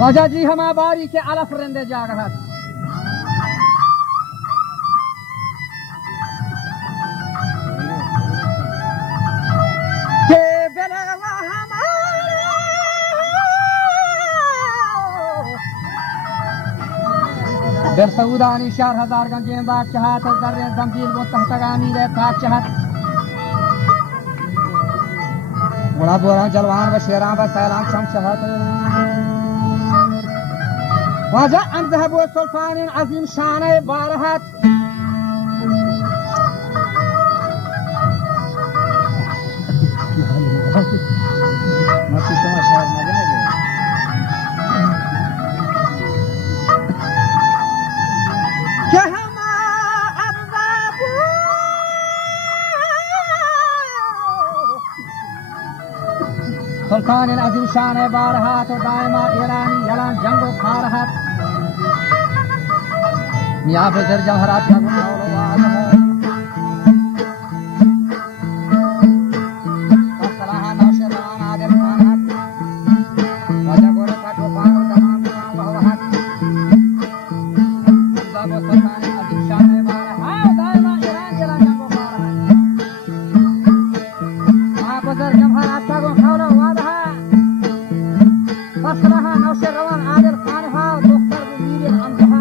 ख्वाजा जी हम बारी के अलफ रंदे जा रहा के बेलवा दर सऊदानी 4000 गंजें बाग चाहत दर जमजील वो तहतगानी रे ताक चाहत बड़ा बोरा जलवान व शेरां व सैलाम शम चाहत ख्वाजा अनज़हब व सुल्तान अजीम शान बारहत मत समझ मजा है सुल्तान अजीम शान बारहत और दायमा ईरानी यलान जंगो खारहत मियां बजर जवहरात का गुणवाद है असलाहा नौशर रवान आदिल खानहत वजह गोरे का टोपान और तमाम वहवहत सब सुल्तान अजीम शान बारहत दायमा ईरानी यलान जंगो खारहत मियां बजर जवहरात का गुणवाद है असलाहा नौशर रवान आदिल खानहत डॉक्टर वीर अमजहा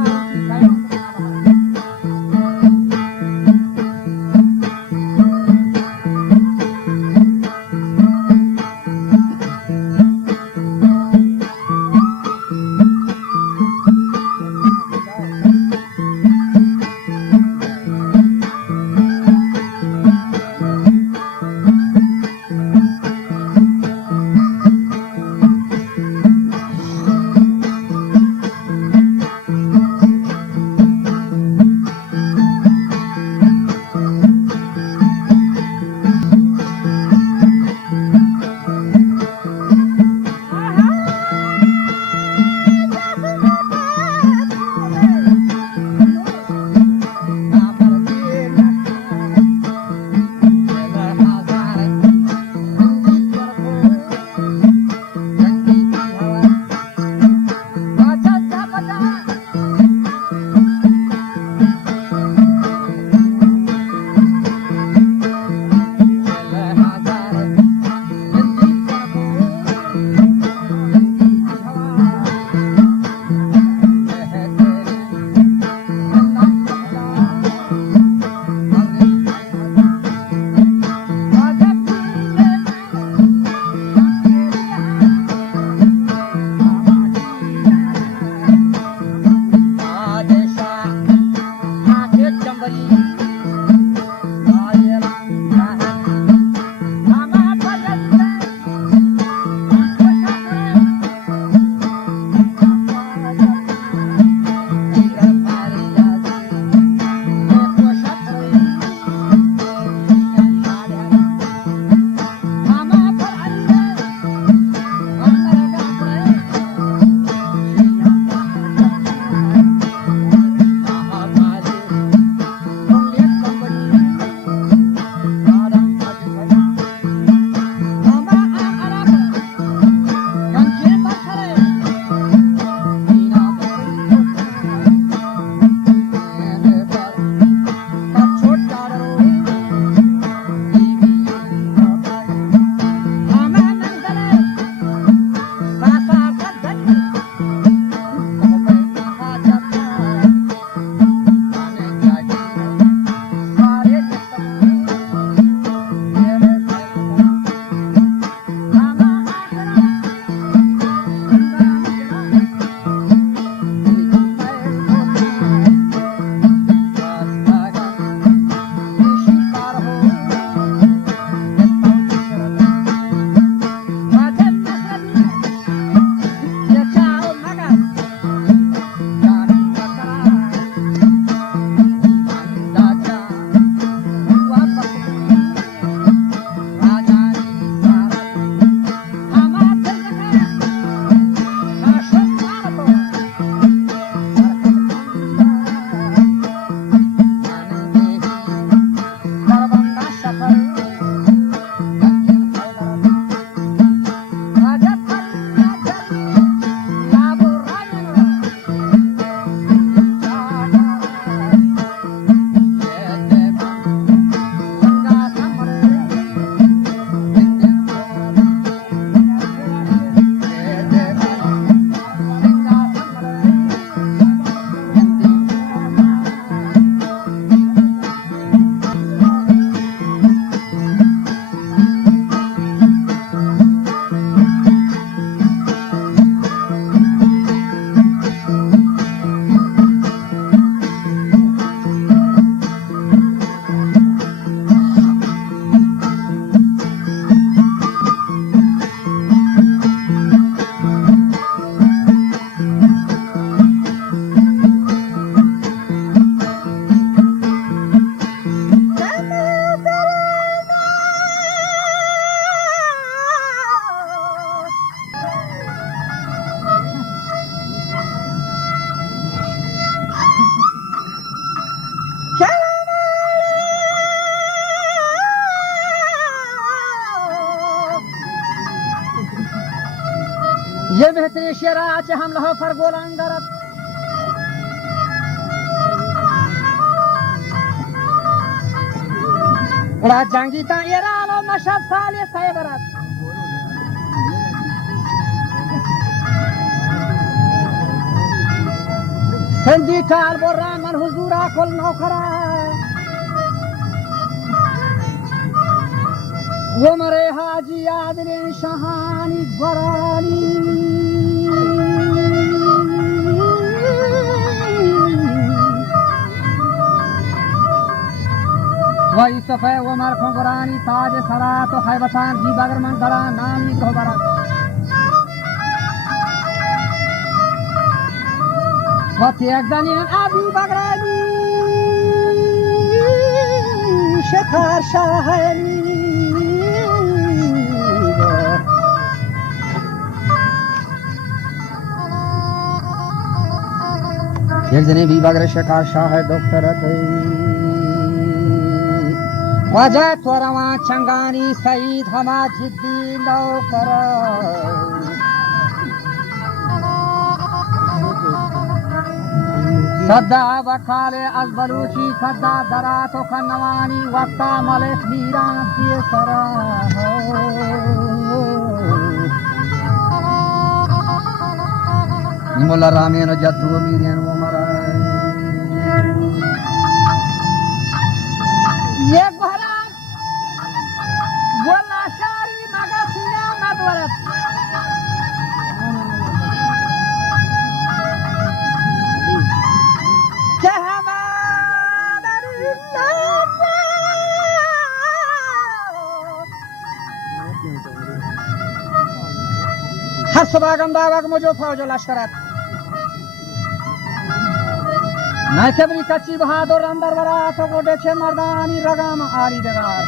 ये बेहतरी शेरा चे हम लहो फरगोलांगरत उड़ा जंगीता येरालो मशद साले सायबरत संदी काल बोरा मन हुजूरा कुल नौकरा वो मरे हाजी आदले शहानी बरानी वही सफे वो मर फंगरानी ताज सरा तो हैबतान जी बगर मंगला नामी गोबरा वती एकदनी आबी बगरानी शखार शाहनी एक जने भी बगर शखार शाह डॉक्टर वजह त्वरवा चंगानी सईद हमा जिद्दी नौकर सद्दा वखाले अज बलूची सद्दा दरा तो खनवानी वक्ता मलिक मीरा के सरा मुला रामेन जद्दू मीरियन वो मरा ये भरा बोला शारी मगा सिया मदवरत हर सुबह गंदावक मुझे फौज लश्करत मैं केवली कच्ची बहादुर अंदर वरा तो वो देखे मर्दानी रगाम आरी दगार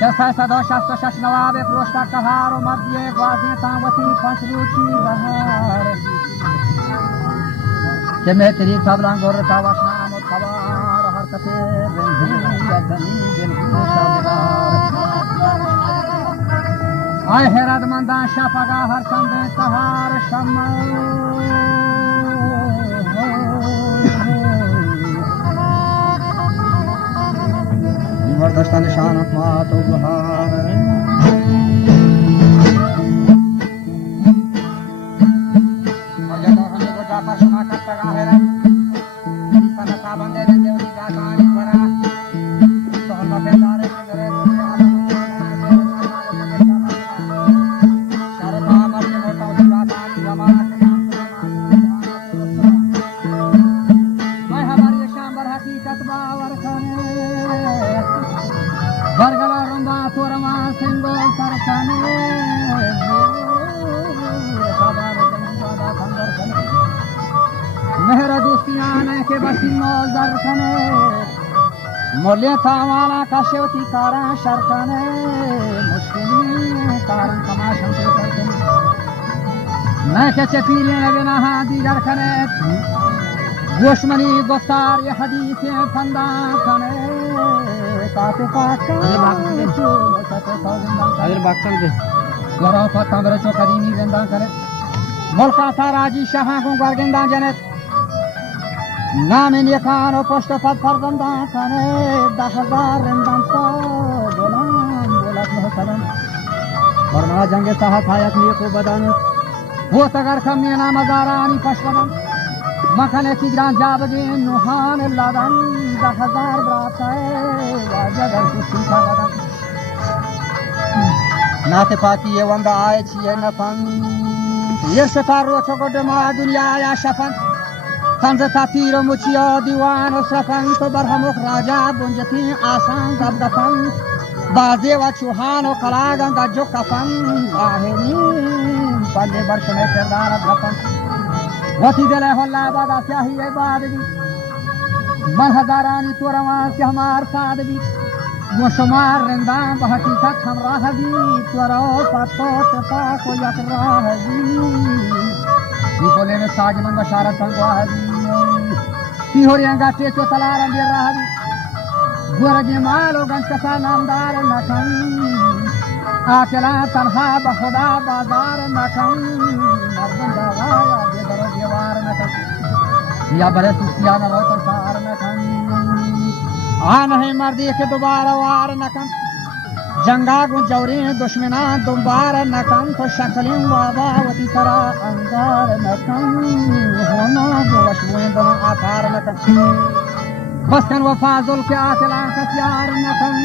जैसा सदो शस्त्र शश नवाब एक रोस्ता कहार और मध्य वाजे तावती पंचरूची बहार के मैं तेरी सबलांग और तावशनाम और खबार हर कसे रंगी यदनी आय हेरद मंदा शफगा हर संदे तहार शम दस्ता निशान तो बहार और जब हमने को जाता सुना करता गा हेरद सनका बंदे ने देवरी का कहानी पढ़ा तो हम बेदार मेहरा दोस्तियां के बसी मौल दरकने मोले थावाला काशवती कारा शरकने मुश्किल कारण कमाशं करते मैं के चपीरे बिना हादी दरकने गोशमनी गुफ्तार ये हदीस फंदा कने काते पाका अगर बाकल दे गरा फता बरे चो करीमी वेंदा करे मुल्का था राजी शाह को गरगंदा जनेत नाम ने खानो पोस्ट पद फरदंदा कने 10,000 रंदान तो बोला सलाम फरमा जंगे साहब आयत लिए को बदन वो तगर कमी ना मजारानी पशवन मखने की ग्रां जाबगे नुहान लादन 10,000 ब्रात है जगर खुशी का बदन नाते पाकी ये वंदा आए छिए नफन ये सतारो छोटे मा दुनिया या शफन संज तातीरो मुचियो दीवान सफन तो बरहमुख राजा बुंजती आसान दबदफन बाजे व चुहान कलागं का जो कफन आहनी पल्ले वर्ष में किरदार दफन वती दिले होल्ला बादा स्याही बादगी मन हजारानी तोरवा के हमार सादगी वो शुमार रिंदा हकीकत हम राहदी त्वरो पतो तपा को यकराहदी बोले में साजमन बशारत संगवाहदी तिहोरियां गाटे चो तलार अंदर राहदी गुरगे मालो गंज कसा नामदार नखम आकेला तनहा बखुदा बाजार नखम मर्दन दवाया बेदर दीवार नखम या बड़े सुस्तिया न रो तरसार नखम आ नहीं मर्दी के दोबारा वार नखम जंगा गुंजौरी दुश्मना दुबार नखम तो शक्लिं वाबावती सरा अंगार नखम होना गोवशवें दोनों आधार नखम बसकन वफाजुल के आकला कसियार नखम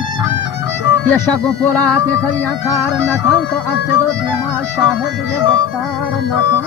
ये शगु पोला के खरिया कार नखम तो अब से दो दिमाग शाहिद के बख्तार नखम